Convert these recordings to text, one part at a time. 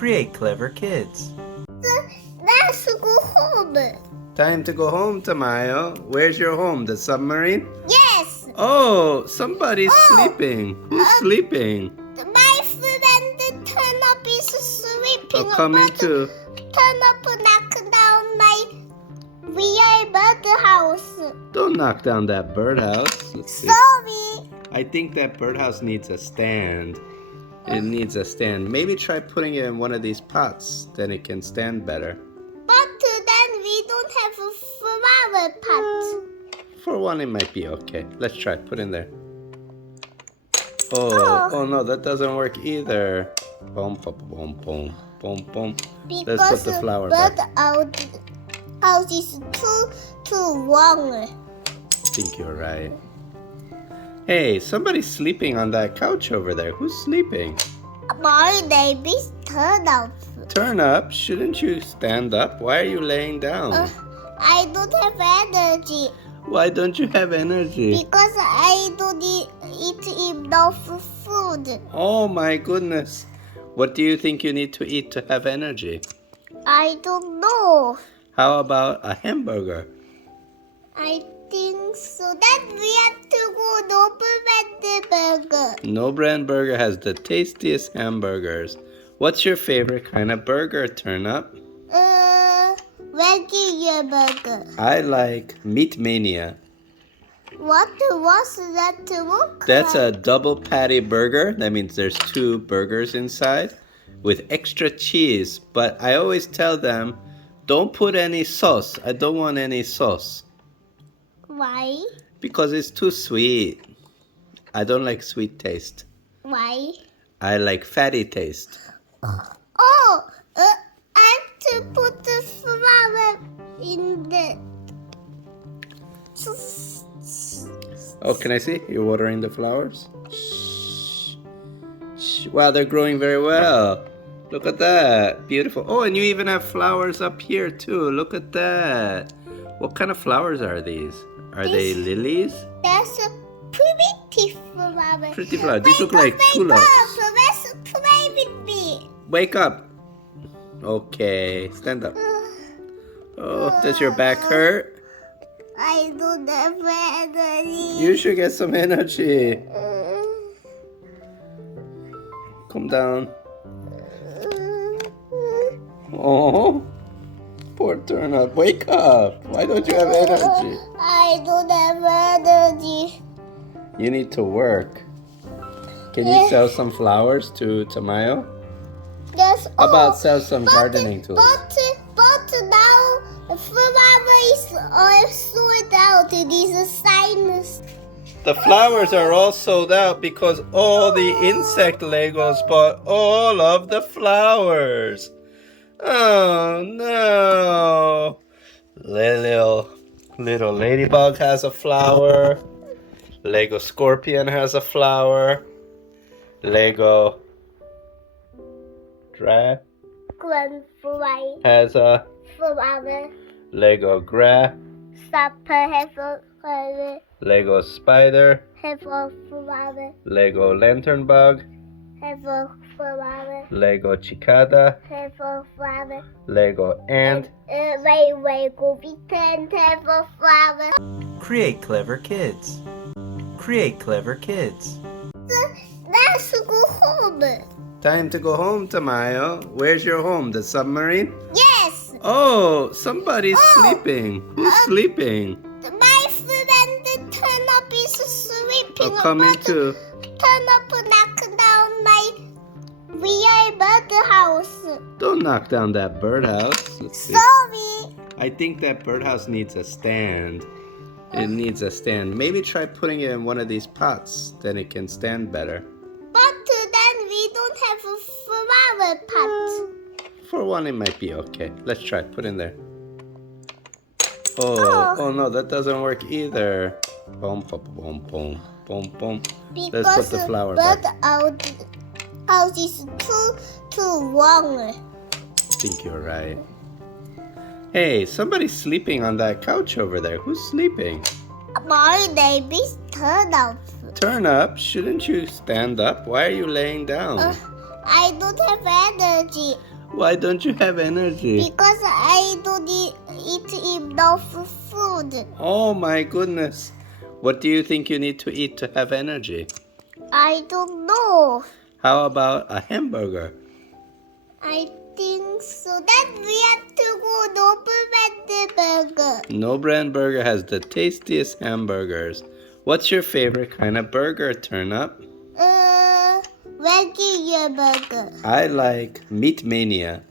Create clever kids. Let's go home. Time to go home, Tamayo. Where's your home? The submarine? Yes. Oh, somebody's sleeping. Who's sleeping? My friend Tunip is sleeping. Oh, come into. Tunip knocked down my real birdhouse. Don't knock down that birdhouse. Let's see. Sorry. I think that birdhouse needs a stand. It needs a stand. Maybe try putting it in one of these pots. Then it can stand better. But then we don't have a flower pot. For one, it might be okay. Let's try. Put in there. Oh no, that doesn't work either. Boom, boom, boom, boom, boom, boom. Let's put the flower back. House is too long. I think you're right. Hey, somebody's sleeping on that couch over there. Who's sleeping? My name is Octonaut. Turn up. Shouldn't you stand up? Why are you laying down? I don't have energy. Why don't you have energy? Because I don't eat enough food. Oh my goodness. What do you think you need to eat to have energy? I don't know. How about a hamburger? I think so. Then we have to go no brand burger. No Brand Burger has the tastiest hamburgers. What's your favorite kind of burger, Turnip? Regular burger. I like Meat Mania. What was that look That's like? a double patty burger. That means there's 2 burgers inside with extra cheese. But I always tell them, don't put any sauce. I don't want any sauce. Why? Because it's too sweet. I don't like sweet taste. Why? I like fatty taste. Oh, I have to put the flower in the... Oh, can I see? You're watering the flowers? Shh. Shh. Wow, they're growing very well. Look at that. Beautiful. Oh, and you even have flowers up here too. Look at that. What kind of flowers are these? Are they lilies? That's a pretty flower. Pretty flowers. These look like tulips. Let's play with me. Wake up. Okay, stand up. Oh, does your back hurt? I don't have energy. You should get some energy. Come down. Oh, poor Turnip. Wake up. Why don't you have energy? I don't have energy. You need to work. Can you sell some flowers to Tamayo? Yes. How about sell some gardening tools? But now the flower is all sold out. It is a sign. The flowers are all sold out because all the insect Legos bought all of the flowers. Oh no. Little ladybug has a flower. Lego scorpion has a flower. Lego dragon Grandfly has a flower. Lego graph. Supper have a flower. Lego spider. Have a flower. Lego lantern bug. Have a flower. Lego cicada. Have a flower. Lego ant. Lego pretend have a flower. Create clever kids. Create clever kids. Let's go home. Time to go home, Tamayo. Where's your home? The submarine? Yes. Oh, somebody's sleeping. Who's sleeping? My friend Tunip is sleeping. Oh, come into. Tunip knocked down my real birdhouse. Don't knock down that birdhouse. Let's see. Sorry. I think that birdhouse needs a stand. It needs a stand. Maybe try putting it in one of these pots. Then it can stand better. But then we don't have a flower pot. For one, it might be okay. Let's try. Put in there. Oh no, that doesn't work either. Boom, boom, boom, boom, boom, boom. Let's put the flower back. House is too long. I think you're right. Hey, somebody's sleeping on that couch over there. Who's sleeping? My name is Octonaut. Turn up. Shouldn't you stand up? Why are you laying down? I don't have energy. Why don't you have energy? Because I don't eat enough food. Oh my goodness. What do you think you need to eat to have energy? I don't know. How about a hamburger? I think so. Then we have to go no brand burger. No Brand Burger has the tastiest hamburgers. What's your favorite kind of burger, Tunip? Regular burger. I like Meat Mania.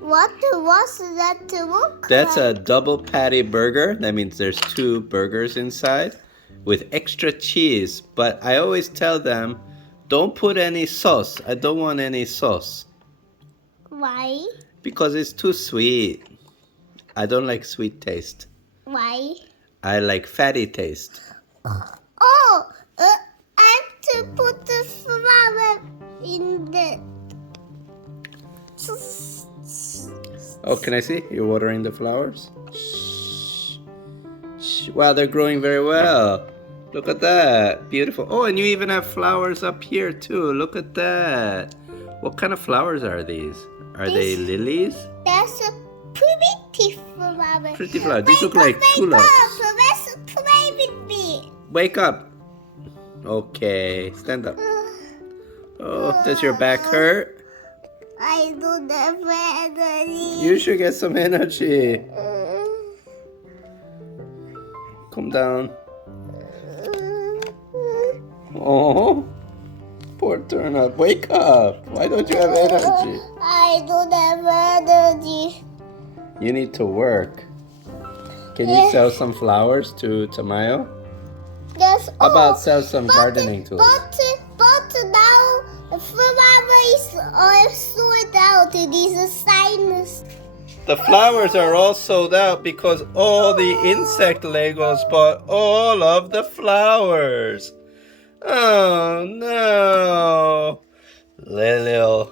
What's that look That's like? a double patty burger. That means there's 2 burgers inside with extra cheese. But I always tell them, don't put any sauce. I don't want any sauce. Why? Because it's too sweet. I don't like sweet taste. Why? I like fatty taste. Oh, I have to put the flour in the. Oh, can I see? You're watering the flowers? Shh. Shh. Wow, they're growing very well. Look at that. Beautiful. Oh, and you even have flowers up here too. Look at that. What kind of flowers are these? Are they lilies? That's a pretty flower. Pretty flowers. These look Wake like up, tulips. Let's play with me. Wake up. Okay, stand up. Oh, does your back hurt? I don't have energy. You should get some energy. Come down. Oh, poor Tunip. Wake up. Why don't you have energy? I don't have energy. You need to work. Can you sell some flowers to Tamayo? Yes. How about sell some gardening tools? But now the flowers are sold out. These are signs. The flowers are all sold out because all the insect Legos bought all of the flowers. Oh no. Little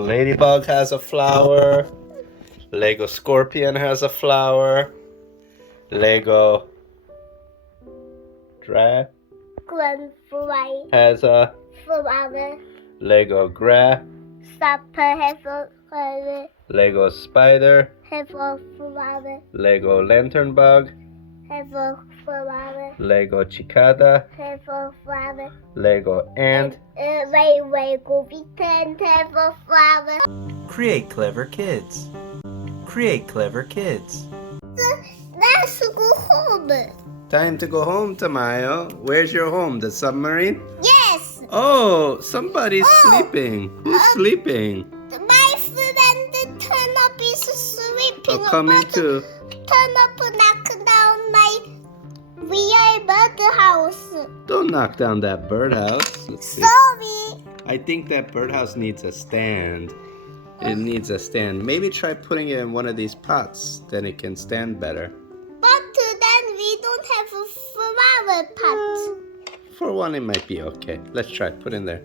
ladybug has a flower. Lego scorpion has a flower. Lego dragon Grandfly has a flower. Lego Supper have a flower. Lego spider, Have a flower. Lego lantern bug, Have a flower. Lego cicada, Have a flower. Lego ant. Lego pretend have a flower. Create clever kids. Create clever kids. Let's go home. Time to go home, Tamayo. Where's your home? The submarine? Yes. Oh, somebody's sleeping. Who's sleeping? My friend Tunip is sleeping. Oh, come in too. Tunip knock down my real birdhouse. Don't knock down that birdhouse. Let's see. Sorry. I think that birdhouse needs a stand. It needs a stand. Maybe try putting it in one of these pots. Then it can stand better. But then we don't have a flower pot. For one, it might be okay. Let's try. Put in there.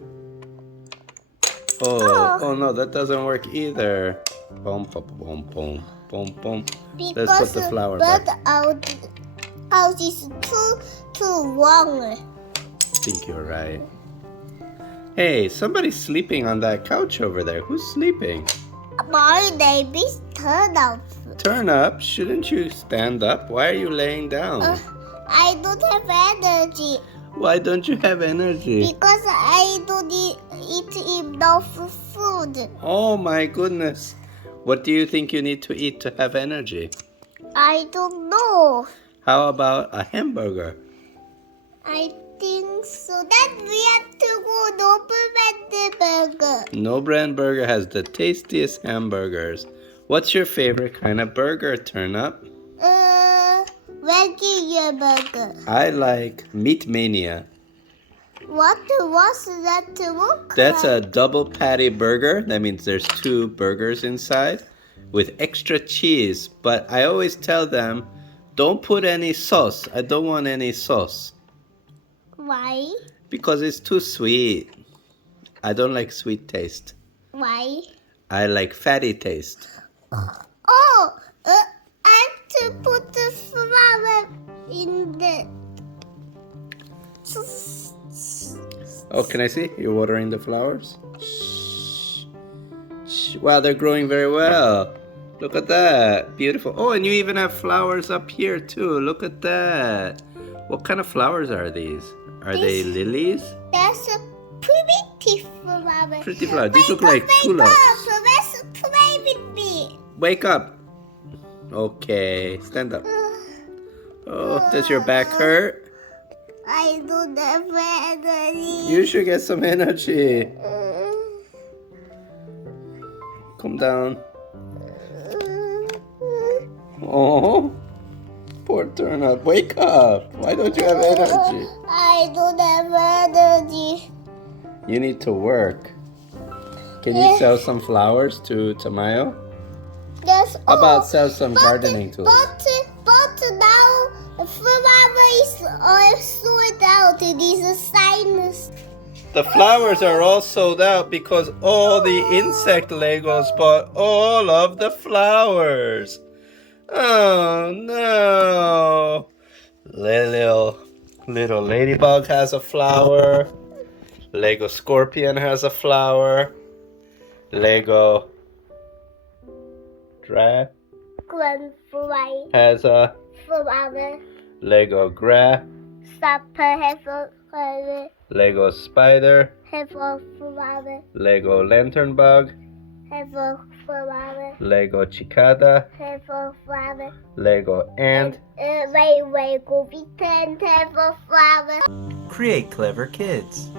Oh no, that doesn't work either. Boom, boom, boom, boom, boom, boom. Let's put the flower back. House is too long. I think you're right. Hey, somebody's sleeping on that couch over there. Who's sleeping? My name is Octonaut. Turn up. Shouldn't you stand up? Why are you laying down? I don't have energy. Why don't you have energy? Because I don't eat enough food. Oh my goodness. What do you think you need to eat to have energy? I don't know. How about a hamburger? I think so. Then we have to go no brand burger. No Brand Burger has the tastiest hamburgers. What's your favorite kind of burger, Tunip? Regular burger. I like Meat Mania. What's that look That's like? a double patty burger. That means there's 2 burgers inside with extra cheese. But I always tell them, don't put any sauce. I don't want any sauce. Why? Because it's too sweet. I don't like sweet taste. Why? I like fatty taste. Oh, I have to put the flour in the. Oh, can I see? You're watering the flowers? Wow, they're growing very well. Look at that. Beautiful. Oh, and you even have flowers up here too. Look at that. What kind of flowers are these? Are they lilies? That's a pretty flower. Pretty flowers. These look Wake like up, tulips. Let's play with me. Wake up. Okay, stand up. Oh, does your back hurt? I don't have energy. You should get some energy. Calm down. Oh, poor Octonaut. Wake up. Why don't you have energy? I don't have energy. You need to work. Can you sell some flowers to Tamayo? Yes. How about sell some gardening tools? But now the flowers are sold out. These are signs. The flowers are all sold out because all the insect Legos bought all of the flowers. Oh no. Little ladybug has a flower. Lego scorpion has a flower. Lego giraffe Grandfly has a flower. Lego graph. Supper have a flower. Lego spider. Have a flower. Lego lantern bug. Have a flower. Lego cicada. Have a flower. Lego ant. Lego pretend have a flower. Create clever kids.